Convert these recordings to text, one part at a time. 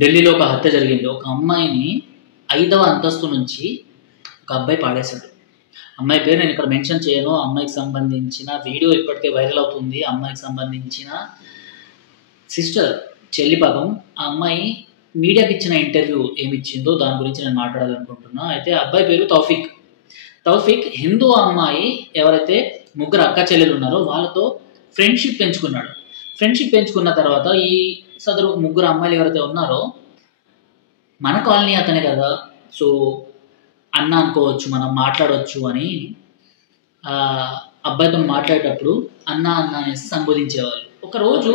ఢిల్లీలో ఒక హత్య జరిగింది. ఒక అమ్మాయిని 5వ అంతస్తు నుంచి ఒక అబ్బాయి పాడేశాడు. అమ్మాయి పేరు నేను ఇక్కడ మెన్షన్ చేయను. అమ్మాయికి సంబంధించిన వీడియో ఇప్పటికే వైరల్ అవుతుంది. అమ్మాయికి సంబంధించిన సిస్టర్, చెల్లి పాపం. ఆ అమ్మాయి మీడియాకి ఇచ్చిన ఇంటర్వ్యూ ఏమిచ్చిందో దాని గురించి నేను మాట్లాడాలనుకుంటున్నా. అయితే అబ్బాయి పేరు తౌఫీక్. తౌఫీక్ హిందూ అమ్మాయి ఎవరైతే ముగ్గురు అక్క చెల్లెలు ఉన్నారో వాళ్ళతో ఫ్రెండ్షిప్ పెంచుకున్నాడు. ఫ్రెండ్షిప్ పెంచుకున్న తర్వాత ఈ సదరు ముగ్గురు అమ్మాయిలు ఎవరైతే ఉన్నారో మన కాలనీ అతనే కదా, సో అన్న అనుకోవచ్చు, మనం మాట్లాడవచ్చు అని అబ్బాయితో మాట్లాడేటప్పుడు అన్న అన్న అనేసి సంబోధించేవాళ్ళు. ఒకరోజు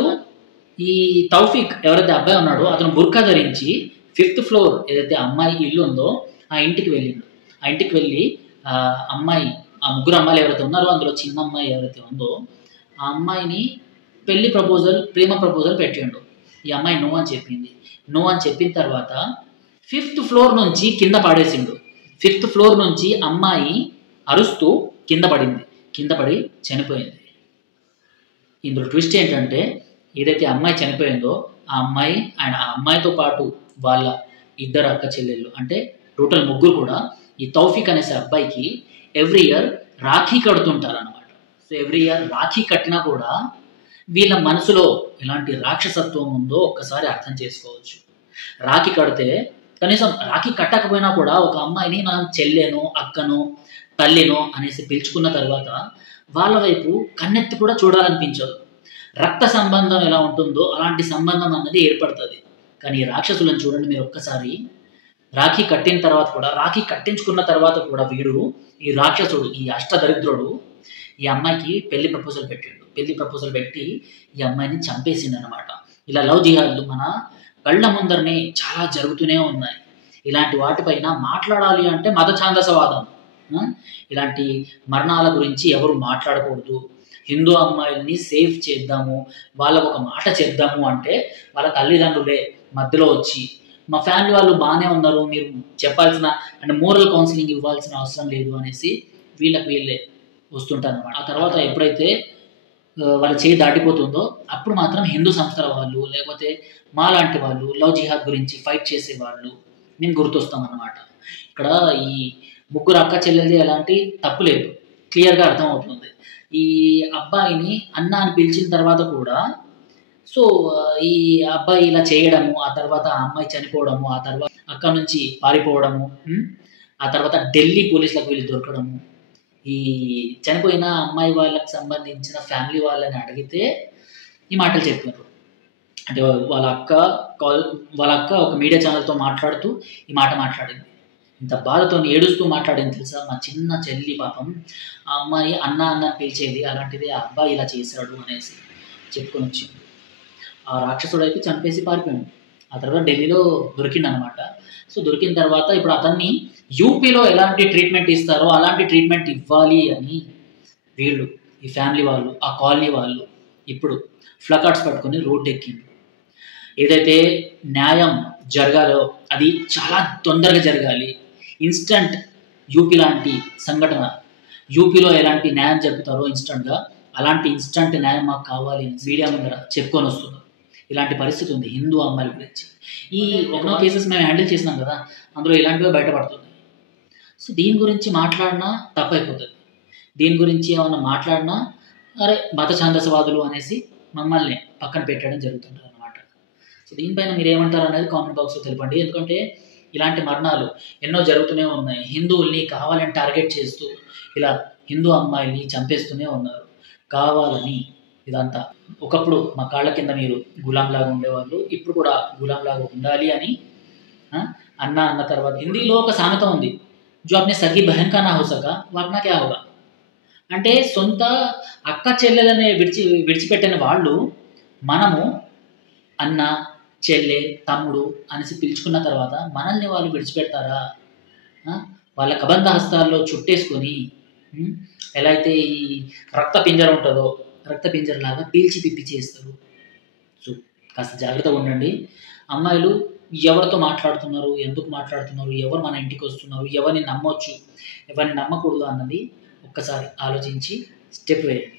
ఈ తౌఫీక్ ఎవరైతే అబ్బాయి ఉన్నాడో అతను బుర్కా ధరించి 5th ఫ్లోర్ ఏదైతే అమ్మాయి ఇల్లు ఉందో ఆ ఇంటికి వెళ్ళిండు. ఆ ఇంటికి వెళ్ళి అమ్మాయి, ఆ ముగ్గురు అమ్మాయిలు ఎవరైతే ఉన్నారో అందులో చిన్న అమ్మాయి ఎవరైతే ఉందో ఆ అమ్మాయిని పెళ్లి ప్రపోజల్, ప్రేమ ప్రపోజల్ పెట్టిండు. ఈ అమ్మాయి నో అని చెప్పింది. నో అని చెప్పిన తర్వాత 5th ఫ్లోర్ నుంచి కింద పడేసిండు. 5th ఫ్లోర్ నుంచి అమ్మాయి అరుస్తూ కింద పడింది. కింద పడి చనిపోయింది. ఇందులో ట్విస్ట్ ఏంటంటే ఏదైతే అమ్మాయి చనిపోయిందో ఆ అమ్మాయి అండ్ ఆ అమ్మాయితో పాటు వాళ్ళ ఇద్దరు అక్క చెల్లెళ్ళు, అంటే టోటల్ ముగ్గురు కూడా ఈ తౌఫీక్ అనేసే అబ్బాయికి ఎవ్రీ ఇయర్ రాఖీ కడుతుంటారు అనమాట. సో ఎవ్రీ ఇయర్ రాఖీ కట్టినా కూడా వీళ్ళ మనసులో ఎలాంటి రాక్షసత్వం ఉందో ఒక్కసారి అర్థం చేసుకోవచ్చు. రాఖీ కడితే కనీసం రాఖీ కట్టకపోయినా కూడా ఒక అమ్మాయిని మనం చెల్లెను, అక్కను, తల్లినో అనేసి పిలుచుకున్న తర్వాత వాళ్ళ వైపు కన్నెత్తి కూడా చూడాలనిపించదు. రక్త సంబంధం ఎలా ఉంటుందో అలాంటి సంబంధం అన్నది ఏర్పడుతుంది. కానీ ఈ రాక్షసులను చూడండి మీరు ఒక్కసారి. రాఖీ కట్టిన తర్వాత కూడా, రాఖీ కట్టించుకున్న తర్వాత కూడా వీడు, ఈ రాక్షసుడు, ఈ అష్టదరిద్రుడు ఈ అమ్మాయికి పెళ్లి ప్రపోజల్ పెట్టాడు. పెళ్లి ప్రపోజల్ పెట్టి ఈ అమ్మాయిని చంపేసిండు అనమాట. ఇలా లవ్ జిహాద్లు మన కళ్ళ ముందరనే చాలా జరుగుతూనే ఉన్నాయి. ఇలాంటి వాటిపైన మాట్లాడాలి అంటే మత ఛాందసవాదం, ఇలాంటి మరణాల గురించి ఎవరు మాట్లాడకూడదు. హిందూ అమ్మాయిల్ని సేఫ్ చేద్దాము, వాళ్ళకు ఒక మాట చేద్దాము అంటే వాళ్ళ తల్లిదండ్రులే మధ్యలో వచ్చి మా ఫ్యామిలీ వాళ్ళు బాగానే ఉన్నారు, మీరు చెప్పాల్సిన అంటే మోరల్ కౌన్సిలింగ్ ఇవ్వాల్సిన అవసరం లేదు అనేసి వీళ్ళకి వీళ్ళే వస్తుంటారు అనమాట. ఆ తర్వాత ఎప్పుడైతే వాళ్ళ చేయి దాటిపోతుందో అప్పుడు మాత్రం హిందూ సంస్థల వాళ్ళు లేకపోతే మా లాంటి వాళ్ళు లవ్ జిహాద్ గురించి ఫైట్ చేసే వాళ్ళు మేము గుర్తొస్తాం అన్నమాట. ఇక్కడ ఈ ముగ్గురు అక్క చెల్లెలది ఎలాంటి తప్పు లేదు, క్లియర్గా అర్థమవుతుంది. ఈ అబ్బాయిని అన్న అని పిలిచిన తర్వాత కూడా సో ఈ అబ్బాయి ఇలా చేయడము, ఆ తర్వాత ఆ అమ్మాయి చనిపోవడము, ఆ తర్వాత అక్కడ నుంచి పారిపోవడము, ఆ తర్వాత ఢిల్లీ పోలీసులకు వెళ్ళి దొరకడము. ఈ చనిపోయిన అమ్మాయి వాళ్ళకి సంబంధించిన ఫ్యామిలీ వాళ్ళని అడిగితే ఈ మాటలు చెప్పారు. అంటే వాళ్ళ అక్క ఒక మీడియా ఛానల్తో మాట్లాడుతూ ఈ మాట మాట్లాడింది. ఇంత బాధతో ఏడుస్తూ మాట్లాడింది తెలుసా, మా చిన్న చెల్లి పాపం, ఆ అమ్మాయి అన్న అన్న పిలిచేది, అలాంటిది ఆ అబ్బాయి ఇలా చేశాడు అనేసి చెప్పుకొని వచ్చింది. ఆ రాక్షసుడు అయితే చంపేసి పారిపోయాడు. ఆ తర్వాత ఢిల్లీలో దొరికిండు అనమాట. సో దొరికిన తర్వాత ఇప్పుడు అతన్ని యూపీలో ఎలాంటి ట్రీట్మెంట్ ఇస్తారో అలాంటి ట్రీట్మెంట్ ఇవ్వాలి అని వీళ్ళు, ఈ ఫ్యామిలీ వాళ్ళు, ఆ కాలనీ వాళ్ళు ఇప్పుడు ఫ్లకార్డ్స్ పట్టుకొని రోడ్డు ఎక్కింది. ఏదైతే న్యాయం జరగాలో అది చాలా తొందరగా జరగాలి. ఇన్స్టంట్ యూపీ లాంటి సంఘటన, యూపీలో ఎలాంటి న్యాయం జరుపుతారో ఇన్స్టంట్గా అలాంటి ఇన్స్టంట్ న్యాయం మాకు కావాలి అని మీడియా ముందర చెప్పుకొని వస్తున్నారు. ఇలాంటి పరిస్థితి ఉంది హిందూ అమ్మాయిల గురించి. ఈ ఎన్నో కేసెస్ మేము హ్యాండిల్ చేసినాం కదా, అందులో ఇలాంటివే బయటపడుతుంది. సో దీని గురించి మాట్లాడినా తప్పైపోతుంది. దీని గురించి ఏమన్నా మాట్లాడినా అరే మత ఛాందసవాదులు అనేసి మమ్మల్ని పక్కన పెట్టడం జరుగుతుంటుంది అనమాట. సో దీనిపైన మీరు ఏమంటారు అనేది కామెంట్ బాక్స్లో తెలపండి. ఎందుకంటే ఇలాంటి మరణాలు ఎన్నో జరుగుతూనే ఉన్నాయి. హిందువుల్ని కావాలని టార్గెట్ చేస్తూ ఇలా హిందూ అమ్మాయిని చంపేస్తూనే ఉన్నారు కావాలని. ఇదంతా ఒకప్పుడు మా కాళ్ళ కింద మీరు గులాంలాగా ఉండేవాళ్ళు, ఇప్పుడు కూడా గులాంలాగా ఉండాలి అని అన్న తర్వాత హిందీలో ఒక సామెత ఉంది, జో అప్నే సఖీ బహన్ కా నా హో సకా वो अपना क्या होगा. అంటే సొంత అక్క చెల్లెలనే విడిచిపెట్టిన వాళ్ళు మనము అన్న, చెల్లె, తమ్ముడు అనేసి పిలుచుకున్న తర్వాత మనల్ని వాళ్ళు విడిచిపెడతారా? వాళ్ళ కబంధ హస్తాల్లో చుట్టేసుకొని ఎలా అయితే ఈ రక్త పింజర ఉంటుందో రక్త పింజరలాగా పీల్చి పిప్పి చేస్తారు. సో కాస్త జాగ్రత్తగా ఉండండి. అమ్మాయిలు ఎవరితో మాట్లాడుతున్నారు, ఎందుకు మాట్లాడుతున్నారు, ఎవరు మన ఇంటికి వస్తున్నారు, ఎవరిని నమ్మొచ్చు, ఎవరిని నమ్మకూడదు అన్నది ఒక్కసారి ఆలోచించి స్టెప్ వేయండి.